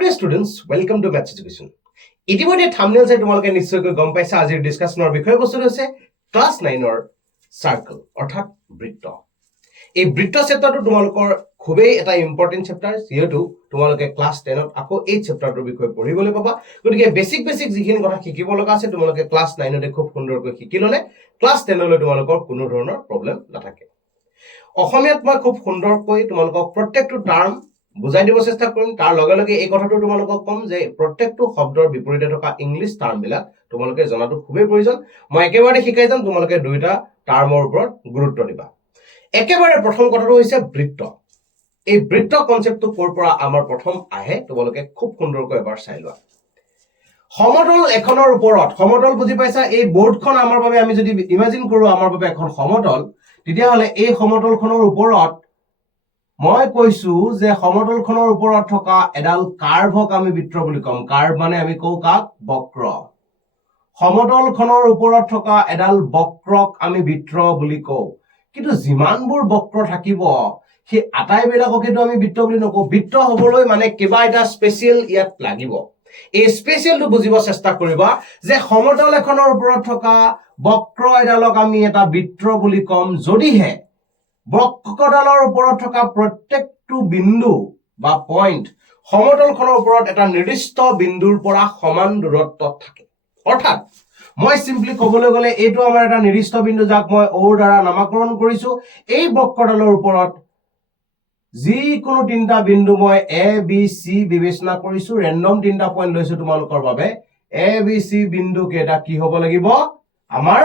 dear students, welcome to Maths Education. ইতিমধ্যে thumbnail চাই তোমালোকে নিশ্চয়কৈ গম পাইছা আজিৰ ডিসকাশনৰ বিষয়বস্তু হৈছে ক্লাস 9 ৰ সাৰ্কেল অৰ্থাৎ বৃত্ত। এই বৃত্ত চেপ্টাৰটো তোমালোকৰ খুবেই এটা ইম্পৰ্টেন্ট চেপ্টাৰ যেহেতু তোমালোকে ক্লাস 10 ত আকৌ এই চেপ্টাৰটোৰ বিষয়ে পঢ়িবলৈ পাবা। গতিকে বেসিক যিখিনি কথা শিকিব লগা আছে তোমালোকে ক্লাস 9 তে খুব সুন্দৰকৈ শিকি ললে ক্লাস 10 লৈ তোমালোকৰ কোনো ধৰণৰ প্ৰবলেম নাথাকে। অসমীয়াত মই খুব সুন্দৰকৈ তোমালোকক প্ৰত্যেকটো টাৰ্ম বুজাই দিব চেষ্টা কৰিম। তাৰ লগে লগে এই কথাটো তোমালোকক কম যে প্ৰত্যেকটো শব্দৰ বিপৰীতে থকা ইংলিছ টাৰ্মবিলাক তোমালোকে জনাটো খুবেই প্ৰয়োজন। মই একেবাৰে শিকাই যাম, তোমালোকে দুইটা টাৰ্মৰ ওপৰত গুৰুত্ব দিবা। একেবাৰে প্ৰথম কথাটো হৈছে বৃত্ত। এই বৃত্ত কনসেপ্টটো ক'ৰ পৰা আমাৰ প্ৰথম আহে তোমালোকে খুব সুন্দৰকৈ এবাৰ চাই লোৱা। সমতল এখনৰ ওপৰত, সমতল বুজি পাইছা, এই বোৰ্ডখন আমাৰ বাবে আমি যদি ইমাজিন কৰো আমাৰ বাবে এখন সমতল, তেতিয়াহ'লে এই সমতলখনৰ ওপৰত মই কৈছো যে সমতলখনৰ ওপৰত থকা এডাল কাৰ্ভক আমি বৃত্ত বুলি কম। কাৰ্ভ মানে আমি কওঁ কাক? বক্ৰ। সমতলখনৰ ওপৰত থকা এডাল বক্ৰক আমি বৃত্ত বুলি কওঁ। কিন্তু যিমানবোৰ বক্ৰ থাকিব সেই আটাইবিলাককেতো আমি বৃত্ত বুলি নকওঁ। বৃত্ত হবলৈ মানে কিবা এটা স্পেচিয়েল ইয়াত লাগিব। এই স্পেচিয়েলটো বুজিব চেষ্টা কৰিবা যে সমতল এখনৰ ওপৰত থকা বক্ৰ এডালক আমি এটা বৃত্ত বুলি কম যদিহে বক্ৰডালৰ ওপৰত থকা প্ৰত্যেকটো বিন্দু বা পইণ্ট সমতলখনৰ ওপৰত এটা নিৰ্দিষ্ট বিন্দুৰ পৰা সমান দূৰত্বত থাকে। অৰ্থাৎ মই সিম্পলি ক'বলৈ গ'লে এইটো আমাৰ এটা নিৰ্দিষ্ট বিন্দু যাক মই O দ্বাৰা নামকৰণ কৰিছো। এই বক্ৰডালৰ ওপৰত যিকোনো তিনিটা বিন্দু মই A B C বিবেচনা কৰিছো, ৰেন্ডম তিনিটা পইণ্ট লৈছো তোমালোকৰ বাবে। A B C বিন্দু কেইটা কি হ'ব লাগিব? আমাৰ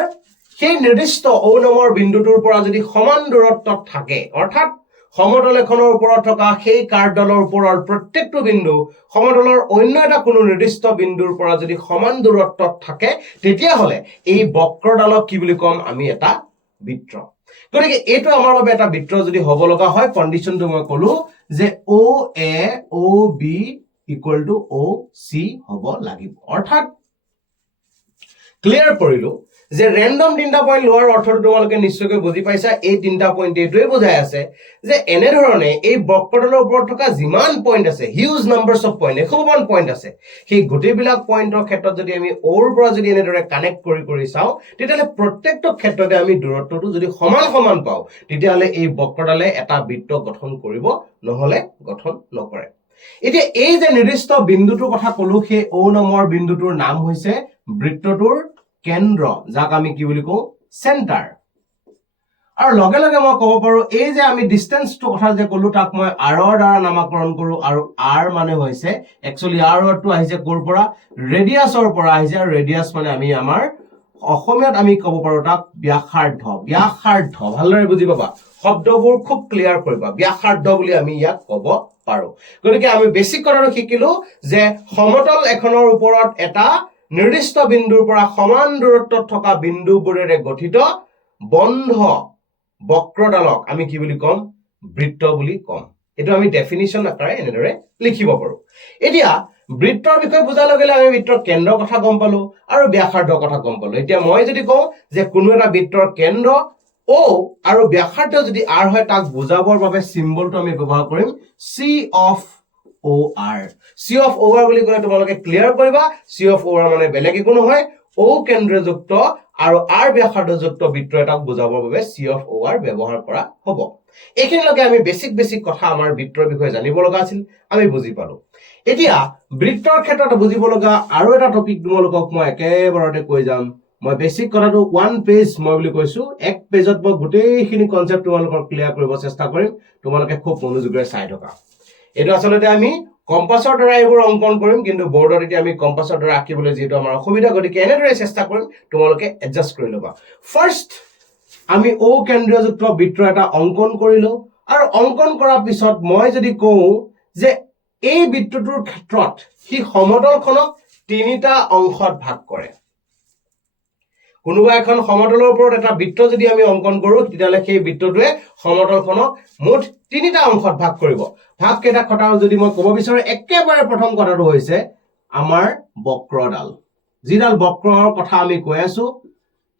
সেই নিৰ্দিষ্ট O নামৰ বিন্দুটোৰ পৰা যদি সমান দূৰত্বত থাকে, অৰ্থাৎ সমতল এখনৰ ওপৰত থকা সেই কাৰ্ভডালৰ ওপৰৰ প্ৰত্যেকটো বিন্দু সমতলৰ অন্য এটা কোনো নিৰ্দিষ্ট বিন্দুৰ পৰা যদি সমান দূৰত্বত থাকে, তেতিয়াহ'লে এই বক্ৰডালক কি বুলি ক'ম? আমি এটা বৃত্ত। গতিকে এইটো আমাৰ বাবে এটা বৃত্ত যদি হ'ব লগা হয়, কণ্ডিশ্যনটো মই ক'লো যে OA OB = OC হ'ব লাগিব। অৰ্থাৎ ক্লিয়াৰ কৰিলো যে ৰেন্ডম তিনিটা পইণ্ট লোৱাৰ অৰ্থটো তোমালোকে নিশ্চয়কৈ বুজি পাইছা। এই তিনিটা পইণ্ট এইটোৱে বুজাই আছে যে এনেধৰণে এই বক্ৰডালৰ ওপৰত থকা যিমান পইণ্ট আছে, হিউজ নাম্বাৰছ অফ পইণ্ট, এসোপামান পইণ্ট আছে, সেই গোটেইবিলাক পইণ্টৰ ক্ষেত্ৰত যদি আমি ওৰ পৰা যদি এনেদৰে কানেক্ট কৰি চাওঁ, তেতিয়াহ'লে প্ৰত্যেকটো ক্ষেত্ৰতে আমি দূৰত্বটো যদি সমান পাওঁ, তেতিয়াহ'লে এই বক্ৰডালে এটা বৃত্ত গঠন কৰিব, নহ'লে গঠন নকৰে। এতিয়া এই যে নিৰ্দিষ্ট বিন্দুটোৰ কথা ক'লো, সেই O নামৰ বিন্দুটোৰ নাম হৈছে বৃত্তটোৰ কেন্দ্ৰ, যাক আমি কি বুলি কওঁ? চেণ্টাৰ। আৰু লগে লগে মই ক'ব পাৰো এই যে আমি ডিষ্টেন্সটো কথা যে ক'লো তাক মই R ৰ দ্বাৰা নামকৰণ কৰো। আৰু R মানে হৈছে একচুৱেলি R ৱৰ্ডটো আহিছে ক'ৰ পৰা? ৰেডিয়াছৰ পৰা আহিছে। আৰু ৰেডিয়াছ মানে আমি আমাৰ অসমীয়াত আমি ক'ব পাৰো তাক ব্যাসাৰ্ধ। ব্যাসাৰ্ধ ভালদৰে বুজি পাবা, শব্দবোৰ খুব ক্লিয়াৰ কৰিবা। ব্যাসাৰ্ধ বুলি আমি ইয়াক ক'ব পাৰো। গতিকে আমি বেছিক কথাটো শিকিলো যে সমতল এখনৰ ওপৰত এটা নিৰ্দিষ্ট বিন্দুৰ পৰা সমান দূৰত্বত থকা বিন্দুবোৰেৰে গঠিত বন্ধ বক্ৰডালক আমি কি বুলি ক'ম? বৃত্ত বুলি ক'ম। এইটো আমি ডেফিনিশ্যন আকাৰে এনেদৰে লিখিব পাৰো। এতিয়া বৃত্তৰ বিষয়ে বুজাৰ লগে লগে আমি বৃত্তৰ কেন্দ্ৰৰ কথা গম পালো আৰু ব্যাসাৰ্ধৰ কথা গম পালো। এতিয়া মই যদি কওঁ যে কোনো এটা বৃত্তৰ কেন্দ্ৰ O আৰু ব্যাসাৰ্ধ যদি R হয়, তাক বুজাবৰ বাবে চিম্বলটো আমি ব্যৱহাৰ কৰিম C of OR। C of OR বুলি ক'লে তোমালোকে ক্লিয়াৰ কৰিবা, C of OR মানে বেলেগ একো নহয়, O কেন্দ্ৰযুক্ত আৰু R ব্যাসাৰ্ধযুক্ত বৃত্ত এটাক বুজাবৰ বাবে C of OR ব্যৱহাৰ কৰা হ'ব। এইখিনিলৈকে আমি বেছিক কথা আমাৰ বৃত্তৰ বিষয়ে জানিব লগা আছিল, আমি বুজি পালো। এতিয়া বৃত্তৰ ক্ষেত্ৰত বুজিব লগা আৰু এটা টপিক তোমালোকক মই একেবাৰতে কৈ যাম। মই বেছিক কথাটো 1 পেজ মই বুলি কৈছো, 1 পেজত মই গোটেইখিনি কনসেপ্ট তোমালোকক ক্লিয়াৰ কৰিব চেষ্টা কৰিম। তোমালোকে খুব মনোযোগেৰে চাই থকা। এইটো আচলতে আমি কম্পাছৰ দ্বাৰা এইবোৰ অংকন কৰিম, কিন্তু বৰ্ডত এতিয়া আমি কম্পাছৰ দ্বাৰা আঁকিবলৈ যিহেতু আমাৰ অসুবিধা, গতিকে এনেদৰে চেষ্টা কৰিম, তোমালোকে এডজাষ্ট কৰি ল'বা। ফাৰ্ষ্ট আমি O কেন্দ্ৰযুক্ত বৃত্ত এটা অংকন কৰিলো, আৰু অংকন কৰাৰ পিছত মই যদি কওঁ যে এই বৃত্তটোৰ ক্ষেত্ৰত সি সমতলখনক তিনিটা অংশত ভাগ কৰে। কোনোবা এখন সমতলৰ ওপৰত এটা বৃত্ত যদি আমি অংকন কৰো, তেতিয়াহ'লে সেই বৃত্তটোৱে সমতলখনক মুঠ তিনিটা অংশত ভাগ কৰিব। ভাগ কেইটা কথা যদি মই ক'ব বিচাৰো, একেবাৰে প্ৰথম কথাটো হৈছে আমাৰ বক্ৰডাল। যিডাল বক্ৰৰ কথা আমি কৈ আছো,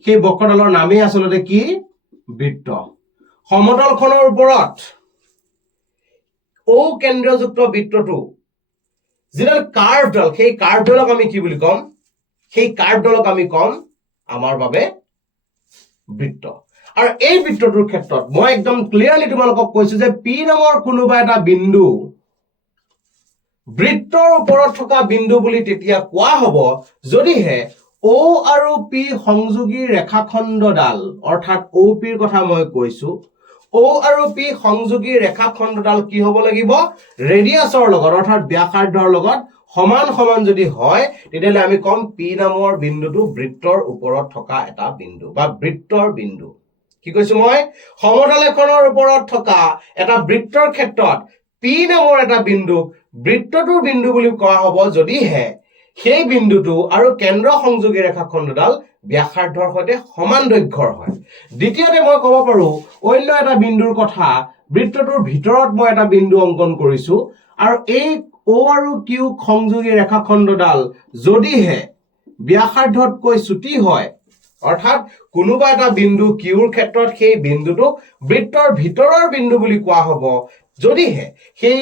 সেই বক্ৰডালৰ নামেই আচলতে কি? বৃত্ত। সমতলখনৰ ওপৰত O কেন্দ্ৰযুক্ত বৃত্তটো যিডাল কাৰ্ভডাল সেই কাৰ্ভডালক আমি কি বুলি ক'ম সেই কাৰ্ভডালক আমি ক'ম আমাৰ বাবে বৃত্ত আৰু এই বৃত্তটোৰ ক্ষেত্ৰত মই একদম ক্লিয়াৰলি তোমালোকক কৈছো যে পি নামৰ কোনোবা এটা বিন্দু বৃত্তৰ ওপৰত থকা বিন্দু বুলি তেতিয়া কোৱা হ'ব যদিহে O আৰু P সংযোগী ৰেখাখণ্ডডাল অৰ্থাৎ OP ৰ কথা মই কৈছো O আৰু P সংযোগী ৰেখাখণ্ডডাল কি হ'ব লাগিব ৰেডিয়াছৰ লগত অৰ্থাৎ ব্যাসাৰ্ধৰ লগত সমান সমান যদি হয় তেতিয়াহ'লে আমি কম P নামৰ বিন্দুটো বৃত্তৰ ওপৰত থকা এটা বিন্দু বা বৃত্তৰ বিন্দু কি কৈছো মই সমতল এখনৰ ওপৰত থকা এটা বৃত্তৰ ক্ষেত্ৰত P নামৰ এটা বিন্দু বৃত্তটোৰ বিন্দু বুলি কোৱা হ'ব যদিহে সেই বিন্দুটো আৰু কেন্দ্ৰ সংযোগী ৰেখাখণ্ডডাল ব্যাসাৰ্ধৰ সৈতে সমান দৈৰ্ঘ্যৰ হয় দ্বিতীয়তে মই ক'ব পাৰো অন্য এটা বিন্দুৰ কথা বৃত্তটোৰ ভিতৰত মই এটা বিন্দু অংকন কৰিছো আৰু এই O আৰু Q সংযোগী ৰেখাখণ্ডডাল যদিহে ব্যাসাৰ্ধতকৈ চুটি হয় অৰ্থাৎ কোনোবা এটা বিন্দু কিউৰ ক্ষেত্ৰত সেই বিন্দুটোক বৃত্তৰ ভিতৰৰ বিন্দু বুলি কোৱা হ'ব যদিহে সেই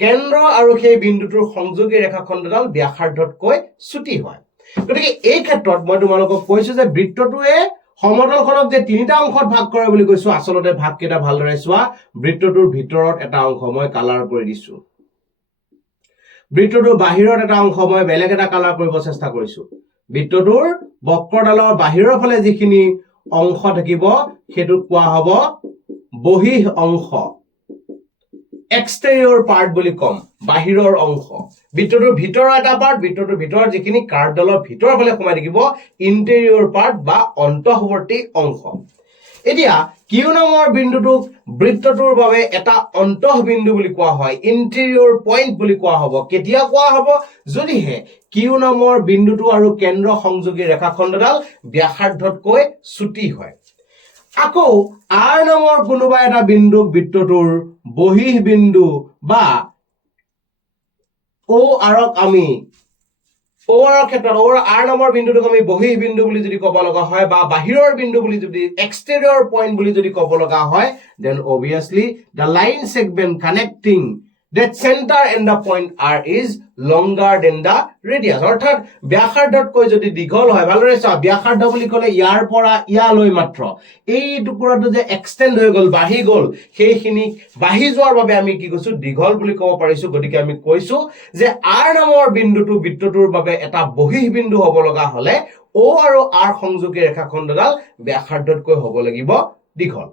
কেন্দ্ৰ আৰু সেই বিন্দুটোৰ সংযোগী ৰেখাখণ্ডডাল ব্যাসাৰ্ধতকৈ চুটি হয় গতিকে এই ক্ষেত্ৰত মই তোমালোকক কৈছো যে বৃত্তটোৱে সমতলখনক যে তিনিটা অংশত ভাগ কৰে বুলি কৈছো আসলতে ভাগ কেইটা ভালদৰে চোৱা বৃত্তটোৰ ভিতৰত এটা অংশ মই কালাৰ কৰি দিছো বৃত্তটোৰ বাহিৰত এটা অংশ মই বেলেগ এটা কালাৰ কৰিব চেষ্টা কৰিছো বৃত্তটোৰ বক্ৰডালৰ বাহিৰৰ ফালে যিখিনি অংশ থাকিব সেইটোক কোৱা হ'ব বহিঃ অংশ এক্সটেৰিয়ৰ পাৰ্ট বুলি কম বাহিৰৰ অংশ বৃত্তটোৰ ভিতৰৰ এটা পাৰ্ট বৃত্তটোৰ ভিতৰৰ যিখিনি কাৰ্ভডালৰ ভিতৰৰ ফালে সোমাই থাকিব ইন্টেৰিয়ৰ পাৰ্ট বা অন্তঃৱৰ্তী অংশ এতিয়া কিউ নামৰ বিন্দুটোক বৃত্তটোৰ বাবে এটা অন্তঃবিন্দু বুলি কোৱা হয় ইন্টেৰিয়ৰ পইণ্ট বুলি কোৱা হ'ব কেতিয়া কোৱা হ'ব যদিহে কিউ নামৰ বিন্দুটো আৰু কেন্দ্ৰ সংযোগী ৰেখাখণ্ডডাল ব্যাসাৰ্ধতকৈ চুটি হয় আকৌ R নামৰ কোনোবা এটা বিন্দু বৃত্তটোৰ বহিঃ বিন্দু বা O আৰক আমি O ৰ ক্ষেত্ৰত R নামৰ বিন্দুটোক আমি বহিঃ বিন্দু বুলি যদি ক'ব লগা হয় বা বাহিৰৰ বিন্দু বুলি যদি এক্সটেৰিয়ৰ পইণ্ট বুলি যদি ক'ব লগা হয় then obviously the line segment connecting that center and the point R is longer than the radius অৰ্থাৎ ব্যাসাৰ্ধতকৈ যদি দীঘল হয় ভালদৰে চোৱা ব্যাসাৰ্ধ বুলি ক'লে ইয়াৰ পৰা ইয়ালৈ মাত্ৰ এই টুকুৰাটো যে এক্সটেন্ড হৈ গ'ল বাঢ়ি গ'ল সেইখিনি বাঢ়ি যোৱাৰ বাবে আমি কি কৈছো দীঘল বুলি ক'ব পাৰিছো গতিকে আমি কৈছো যে R নামৰ বিন্দুটো বৃত্তটোৰ বাবে এটা বহিঃ বিন্দু হ'ব লগা হ'লে O আৰু R সংযোগী ৰেখাখণ্ডডাল ব্যাসাৰ্ধতকৈ হ'ব লাগিব দীঘল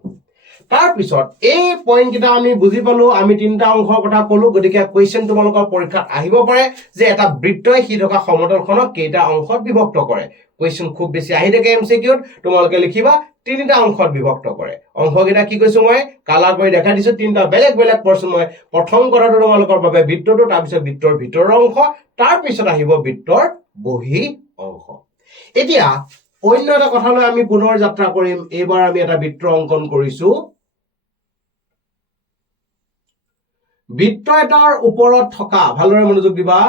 তাৰ পিছত এই পইণ্ট কেইটা আমি বুজি পালো আমি তিনটা অংশৰ কথা ক'লো গতিকে কোৱেশ্চন তোমালোকৰ পৰীক্ষাত আহিব পাৰে যে এটা বৃত্তই সি থকা সমতলখনক কেইটা অংশত বিভক্ত কৰে কোৱেশ্চন খুব বেছি আহি থাকে এমসিকিউত তোমালোকে লিখিবা তিনিটা অংশত বিভক্ত কৰে অংশকেইটা কি কৈছো মই কালাৰ কৰি দেখাই দিছো তিনটা বেলেগ বেলেগ পৰ্চন মই প্ৰথম কথাটো তোমালোকৰ বাবে বৃত্তটো তাৰ পিছত বৃত্তৰ ভিতৰৰ অংশ তাৰ পিছত আহিব বৃত্তৰ বহিঃ অংশ এতিয়া অন্য এটা কথালৈ আমি পুনৰ যাত্ৰা কৰিম এইবাৰ আমি এটা বৃত্ত অংকন কৰিছো বৃত্ত এটাৰ ওপৰত থকা ভালদৰে মনোযোগ দিবা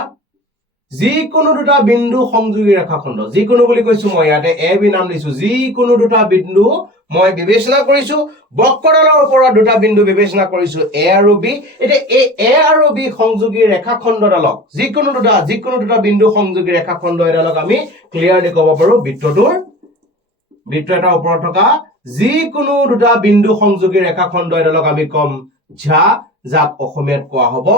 যিকোনো দুটা বিন্দু সংযোগী ৰেখাখণ্ড যিকোনো বুলি কৈছো মই ইয়াতে এ বি নাম দিছো যিকোনো দুটা বিন্দু মই বিবেচনা কৰিছো বক্ৰডালৰ ওপৰত দুটা বিন্দু বিবেচনা কৰিছো এ আৰু বি এতিয়া এই এ আৰু বি সংযোগী ৰেখাখণ্ডডালক যিকোনো দুটা বিন্দু সংযোগী ৰেখাখণ্ড এডালক আমি ক্লিয়াৰলি ক'ব পাৰো বৃত্ত এটাৰ ওপৰত থকা যিকোনো দুটা বিন্দু সংযোগী ৰেখাখণ্ড এডালক আমি কম ঝা যাক অসমীয়াত কোৱা হ'ব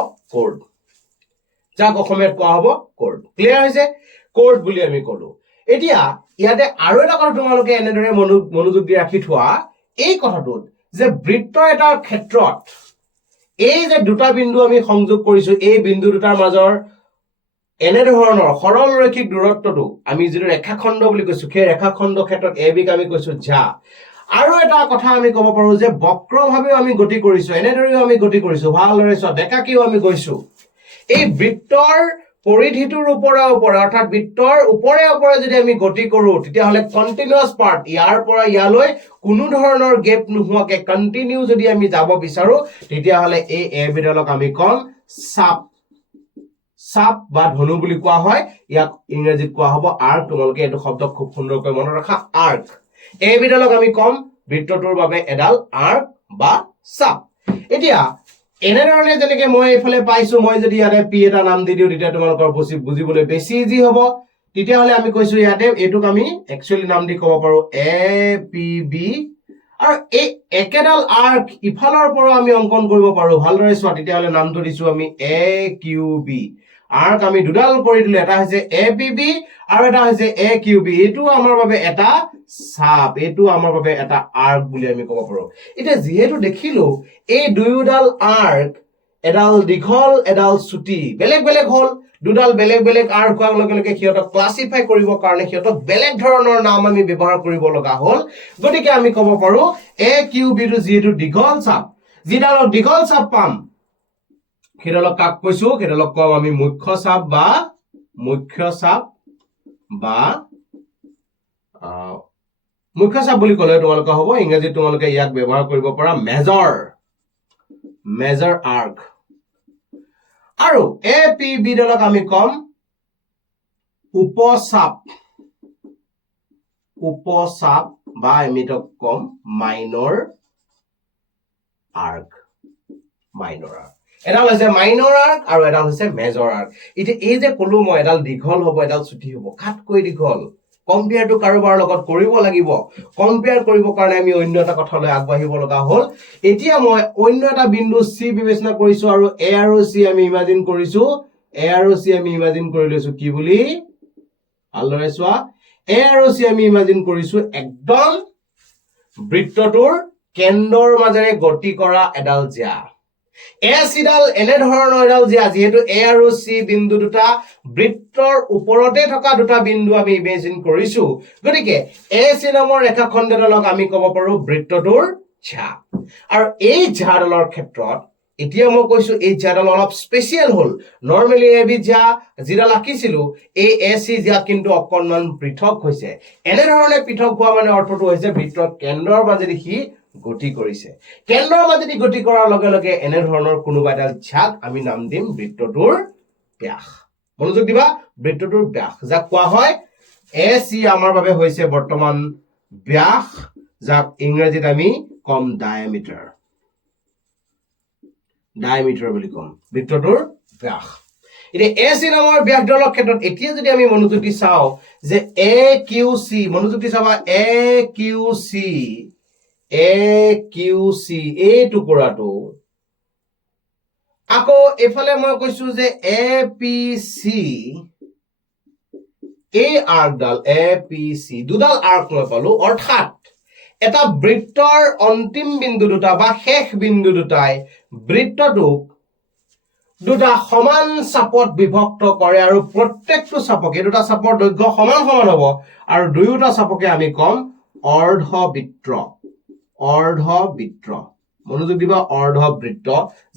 কোৰ্ড ক্লিয়াৰ হৈছে কোৰ্ড বুলি আমি ক'লো এতিয়া ইয়াতে আৰু এটা কথা তোমালোকে এনেদৰে মনোযোগ দি ৰাখি থোৱা এই কথাটোত যে বৃত্ত এটাৰ ক্ষেত্ৰত এই যে দুটা বিন্দু আমি সংযোগ কৰিছো এই বিন্দু দুটাৰ মাজৰ এনে ধৰণৰ সৰল ৰৈখিক দূৰত্বটো আমি যিটো ৰেখাখণ্ড বুলি কৈছো সেই ৰেখাখণ্ড ক্ষেত্ৰত এ বিক আমি কৈছো ঝা আৰু এটা কথা আমি ক'ব পাৰো যে বক্ৰভাৱেও আমি গতি কৰিছো এনেদৰেও আমি গতি কৰিছো ভালদৰে চোৱা বেকাকিও আমি গৈছো এই বৃত্তৰ পৰিধিটোৰ ওপৰে অৰ্থাৎ বৃত্তৰ ওপৰে যদি আমি গতি কৰো তেতিয়াহ'লে কন্টিনিউয়াস পাৰ্ট ইয়াৰ পৰা ইয়ালৈ কোনো ধৰণৰ গেপ নোহোৱাকে কন্টিনিউ যদি আমি যাব বিচাৰো তেতিয়াহ'লে এই এ বিডালক আমি কম চাপ বা ধনু বুলি কোৱা হয় ইয়াক ইংৰাজীত কোৱা হ'ব আৰ্ক তোমালোকে এইটো শব্দ খুব সুন্দৰকৈ মনত ৰাখা আৰ্ক এই বিডালক আমি কম বৃত্তটোৰ বাবে এডাল আৰ্ক বা চাপ এতিয়া এনেধৰণে যেনেকে মই এইফালে পাইছো মই যদি ইয়াতে পি এটা নাম দি দিওঁ তেতিয়া তোমালোকৰ বুজিবলৈ বেছি ইজি হ'ব তেতিয়াহ'লে আমি কৈছো ইয়াতে এইটোক আমি একচুৱেলি নাম দি ক'ব পাৰো এ পি বি আৰু এই একেডাল আৰ্ক ইফালৰ পৰা আমি অংকন কৰিব পাৰো ভালদৰে চোৱা তেতিয়াহ'লে নামটো দিছো আমি এ কিউ বি আৰ্ক আমি দুডাল কৰি দিলো এটা হৈছে এ পি বি আৰু এটা হৈছে এ কিউ বি এইটো আমাৰ বাবে এটা চাপ এইটো আমাৰ বাবে এটা আৰ্ক বুলি আমি ক'ব পাৰো এতিয়া যিহেতু দেখিলো এই দুয়োডাল আৰ্ক এডাল দীঘল এডাল চুটি বেলেগ বেলেগ হল দুডাল বেলেগ বেলেগ আৰ্ক হোৱাৰ লগে লগে সিহঁতক ক্লাছিফাই কৰিবৰ কাৰণে সিহঁতক বেলেগ ধৰণৰ নাম আমি ব্যৱহাৰ কৰিব লগা হ'ল গতিকে আমি ক'ব পাৰো এ কিউ বিটো যিহেতু দীঘল চাপ যিডালক দীঘল চাপ পাম সেইডালক কাক কৈছো সেইডালক কম আমি মুখ্য চাপ বুলি ক'লে তোমালোকে হ'ব ইংৰাজীত তোমালোকে ইয়াক ব্যৱহাৰ কৰিব পাৰা মেজৰ আৰ্ক আৰু এ পি বি ডালক আমি কম উপচাপ বা আমি কম মাইনৰ আৰ্ক এডাল হৈছে মাইনৰ আৰ্ক আৰু এডাল হৈছে মেজৰ আৰ্ক এতিয়া এই যে ক'লো মই এডাল দীঘল হ'ব এডাল চুটি হ'ব কাতকৈ দীঘল কম্পেয়াৰটো কাৰোবাৰ লগত কৰিব লাগিব কম্পেয়াৰ কৰিবৰ কাৰণে আমি অন্য এটা কথালৈ আগবাঢ়িব লগা হ'ল এতিয়া মই অন্য এটা বিন্দু চি বিবেচনা কৰিছো আৰু এ আৰু চি আমি ইমাজিন কৰি লৈছো কি বুলি ভালদৰে চোৱা এ আৰু চি আমি ইমাজিন কৰিছো একদম বৃত্তটোৰ কেন্দ্ৰৰ মাজেৰে গতি কৰা এডাল জিয়া এ চিডাল এনেধৰণৰ এডাল জিয়া যিহেতু এ আৰু চি বিন্দু দুটা বৃত্তৰ ওপৰতে থকা দুটা বিন্দু আমি ইমেজিন কৰিছো গতিকে এ চি নামৰ ৰেখাখণ্ডডালক আমি ক'ব পাৰো বৃত্তটোৰ ঝা আৰু এই ঝাডালৰ ক্ষেত্ৰত এতিয়া মই কৈছো এই ঝাডাল অলপ স্পেচিয়েল হ'ল নৰ্মেলি এ বি ঝা যিডাল আঁকিছিলো এই এ চি ঝা কিন্তু অকণমান পৃথক হৈছে এনেধৰণে পৃথক হোৱা মানে অৰ্থটো হৈছে বৃত্তৰ কেন্দ্ৰৰ মাজেদি সি গতি কৰিছে কেন্দ্ৰৰ মাজেদি গতি কৰাৰ লগে লগে এনেধৰণৰ কোনোবা এডাল ঝাক আমি নাম দিম বৃত্তটোৰ ব্যাস মনোযোগ দিবা বৃত্তটোৰ ব্যাস যাক কোৱা হয় এ চি আমাৰ বাবে হৈছে বৰ্তমান ব্যাস যাক ইংৰাজীত আমি কম ডায়ামিটাৰ বুলি কম বৃত্তটোৰ ব্যাস এতিয়া এ চি নামৰ ব্যাসডালৰ ক্ষেত্ৰত এতিয়া যদি আমি মনোযোগ দি চাওঁ যে এ কিউ চি মনোযোগ দি চাবা এ কিউ চি এই টুকুৰাটো আকৌ এফালে মই কৈছো যে এ পি চি এই আৰ্কডাল এ পি চি দুডাল আৰ্ক মই পালো অৰ্থাৎ এটা বৃত্তৰ অন্তিম বিন্দু দুটা বা শেষ বিন্দু দুটাই বৃত্তটোক দুটা সমান চাপত বিভক্ত কৰে আৰু প্ৰত্যেকটো চাপক এই দুটা চাপৰ দৈৰ্ঘ্য সমান হ'ব আৰু দুয়োটা চাপকে আমি কম অৰ্ধবৃত্ত মনোযোগ দিবা অৰ্ধবৃত্ত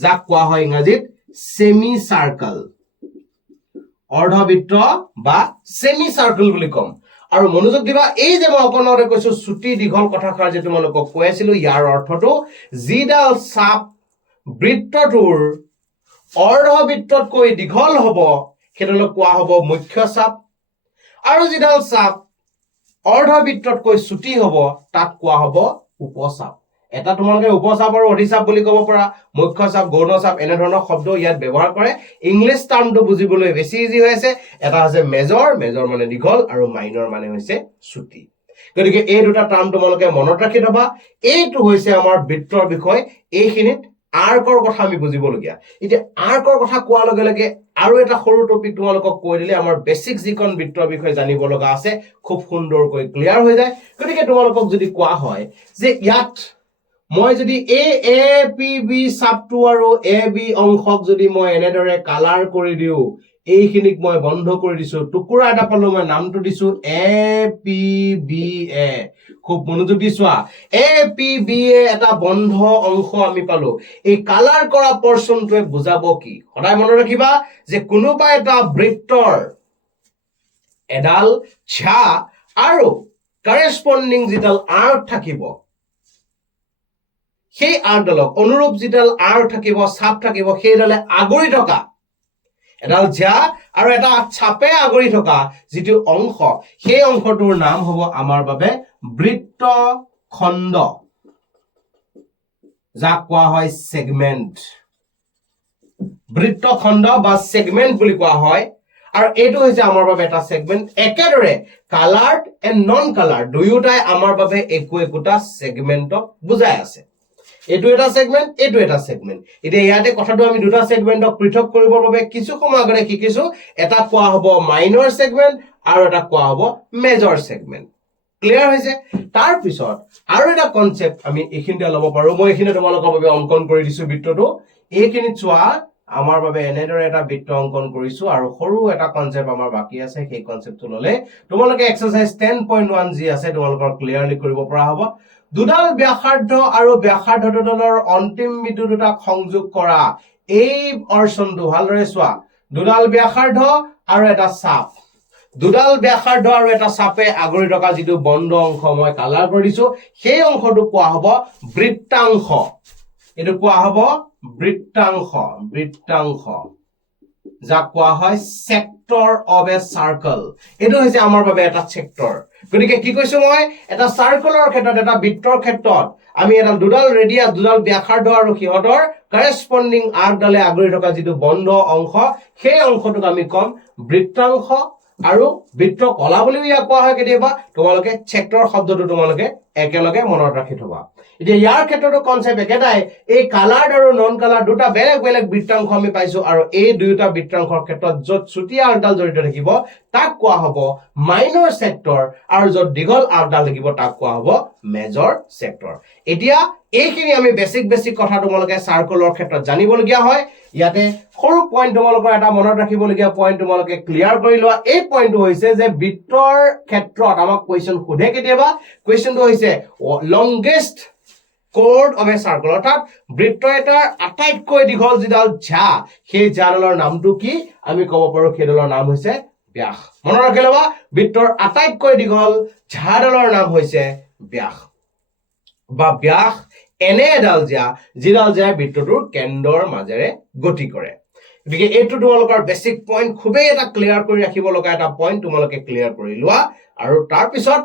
যাক কোৱা হয় ইংৰাজীত সেমি সাৰ্কেল অৰ্ধবৃত্ত বা সেমি সাৰ্কেল বুলি কম আৰু মনোযোগ দিবা এই যে মই অকণতে কৈছো চুটি দীঘল কথাষাৰ যে তোমালোকক কৈ আছিলো ইয়াৰ অৰ্থটো যিডাল চাপ বৃত্তটোৰ অৰ্ধবৃত্ততকৈ দীঘল হ'ব সেইডালক কোৱা হ'ব মুখ্য চাপ আৰু যিডাল চাপ অৰ্ধবৃত্ততকৈ চুটি হ'ব তাক কোৱা হ'ব উপচাপ এটা তোমালোকে উপচাপ আৰু অধিচাপ বুলি ক'ব পাৰা মুখ্য চাপ গৌণ চাপ এনেধৰণৰ শব্দ ইয়াত ব্যৱহাৰ কৰে ইংলিছ টাৰ্মটো বুজিবলৈ বেছি ইজি হৈ আছে এটা হৈছে মেজৰ মানে দীঘল আৰু মাইনৰ মানে হৈছে চুটি গতিকে এই দুটা টাৰ্ম তোমালোকে মনত ৰাখি থবা এইটো হৈছে আমাৰ বৃত্তৰ বিষয় এইখিনিত আৰ্কৰ কথা আমি বুজিবলগীয়া এতিয়া আৰ্কৰ কথা কোৱাৰ লগে লগে আৰু এটা সৰু টপিক তোমালোকক কৈ দিলে আমাৰ বেসিক যিকন বৃত্তৰ বিষয়ে জানিব লগা আছে খুব সুন্দৰকৈ ক্লিয়াৰ হৈ যায় গতিকে তোমালোকক যদি কোৱা হয় যে ইয়াত মই যদি এ পি বি চাপটো আৰু এ বি অংশক যদি মই এনেদৰে কালাৰ কৰি দিও এইখিনিক মই বন্ধ কৰি দিছো টুকুৰা এটা পালো মই নামটো দিছো এ পি বি এ খুব মনোযোগ দি চোৱা এ পি বি এ এটা বন্ধ অংশ আমি পালো এই কালাৰ কৰা পৰ্চনটোৱে বুজাব কি সদায় মনত ৰাখিবা যে কোনোবা এটা বৃত্তৰ এডাল ঝা আৰু কৰেস্পন্ডিং যিডাল আৰ্ক থাকিব সেই আৰ্কডালক অনুৰূপ যিডাল আৰ্ক থাকিব চাপ থাকিব সেইডালে আগৰি থকা এডাল ঝা আৰু এটা চাপে আগৰি থকা যিটো অংশ সেই অংশটোৰ নাম হ'ব আমাৰ বাবে বৃত্তখণ্ড যাক কোৱা হয় সেগমেন্ট বৃত্তখণ্ড বা সেগমেন্ট বুলি কোৱা হয় আৰু এইটো হৈছে আমাৰ বাবে এটা সেগমেন্ট একেদৰে কালাৰ্ড এণ্ড নন কালাৰ্ড দুয়োটাই আমাৰ বাবে একোটা সেগমেন্টক বুজাই আছে এইটো এটা সেগমেন্ট এইটো এটা সেগমেন্ট এতিয়া ইয়াতে কথাটো আমি দুটা সেগমেন্টক পৃথক কৰিবৰ বাবে কিছু সময় আগতে শিকিছো এটা কোৱা হ'ব মাইনৰ সেগমেন্ট আৰু এটা কোৱা হ'ব মেজৰ সেগমেন্ট ক্লিয়াৰ হৈছে তাৰ পিছত আৰু এটা কনসেপ্ট আমি এইখিনিতে ল'ব পাৰো মই এইখিনি তোমালোকৰ বাবে অংকন কৰি দিছো বৃত্তটো এইখিনি চোৱা আমাৰ বাবে এনেদৰে এটা বৃত্ত অংকন কৰিছো আৰু সৰু এটা কনসেপ্ট আমাৰ বাকি আছে সেই কনসেপ্টটো ললে তোমালোকে এক্সাৰসাইজ 10.1 যি আছে তোমালোকৰ ক্লিয়াৰলি কৰিব পৰা হ'ব দুডাল ব্যাসাৰ্ধ আৰু ব্যাসাৰ্ধ দুডালৰ অন্তিম বিন্দু দুটাক সংযোগ কৰা এই অৰ্চনটো ভালদৰে চোৱা দুডাল ব্যাসাৰ্ধ আৰু এটা চাপ দুডাল ব্যাসাৰ্ধ আৰু এটা চাপে আগৰি থকা যিটো বন্ধ অংশ মই কালাৰ কৰিছো সেই অংশটো কোৱা হ'ব বৃত্তাংশ এটো কোৱা হ'ব বৃত্তাংশ যাক কোৱা হয় সেক্টৰ অফ এ সাৰ্কেল এটো হৈছে আমাৰ বাবে এটা সেক্টৰ গতিকে কি কৈছো মই এটা সাৰ্কেলৰ ক্ষেত্ৰত এটা বৃত্তৰ ক্ষেত্ৰত আমি এটা দুডাল ৰেডিয়াস দুডাল ব্যাসাৰ্ধ আৰু কিহতৰ কৰেসপন্ডিং আৰ্কডালে আগৰি থকা যিটো বন্ধ অংশ সেই অংশটোক আমি কম বৃত্তাংশ আৰু বৃত্ত কলা বুলিও ইয়াক কোৱা হয় কেতিয়াবা তোমালোকে সেক্টৰ শব্দটো তোমালোকে একেলগে মনত ৰাখি থবা এতিয়া ইয়াৰ ক্ষেত্ৰটো কনসেপ্ট একেটাই এই কালাৰ্ড আৰু নন কালাৰ্ড দুটা বেলেগ বেলেগ বৃত্তাংশ আমি পাইছো আৰু এই দুয়োটা বৃত্তাংশৰ ক্ষেত্ৰত য'ত চুটিয়া আৰ্কডাল জড়িত থাকিব তাক কোৱা হ'ব মাইনৰ সেক্টৰ আৰু য'ত দীঘল আৰ্কডাল থাকিব তাক কোৱা হ'ব মেজৰ সেক্টৰ এতিয়া এইখিনি আমি বেসিক কথা তোমালোকে সাৰ্কেলৰ ক্ষেত্ৰত জানিবলগীয়া হয় ইয়াতে সৰু পইণ্ট তোমালোকৰ এটা মনত ৰাখিবলগীয়া পইণ্ট তোমালোকে ক্লিয়াৰ কৰি লোৱা এই পইণ্টটো হৈছে যে বৃত্তৰ ক্ষেত্ৰত আমাক কোৱেশ্চন সোধে কেতিয়াবা কোৱেশ্চনটো হৈছে longest chord of a circle অৰ্থাৎ বৃত্ত এটাৰ আটাইতকৈ দীঘল যিডাল ঝা সেই ঝাডালৰ নামটো কি আমি ক'ব পাৰো সেইডালৰ নাম হৈছে ব্যাস মনত ৰাখি লবা বৃত্তৰ আটাইতকৈ দীঘল ঝাডালৰ নাম হৈছে ব্যাস বা ব্যাস এনে এডাল যিডাল বৃত্তটোৰ কেন্দ্ৰৰ মাজেৰে গতি কৰে গতিকে এইটো তোমালোকৰ বেসিক পইণ্ট খুবেই এটা ক্লিয়াৰ কৰি ৰাখিব লগা এটা পইণ্ট তোমালোকে ক্লিয়াৰ কৰি লোৱা আৰু তাৰ পিছত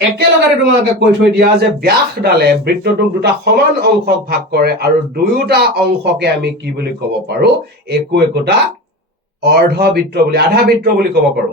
একেলগে তোমালোকে কৈ থৈ দিয়া যে ব্যাসডালে বৃত্তটোক দুটা সমান অংশক ভাগ কৰে আৰু দুয়োটা অংশকে আমি কি বুলি ক'ব পাৰো একোটা অৰ্ধবৃত্ত বুলি আধা বৃত্ত বুলি ক'ব পাৰো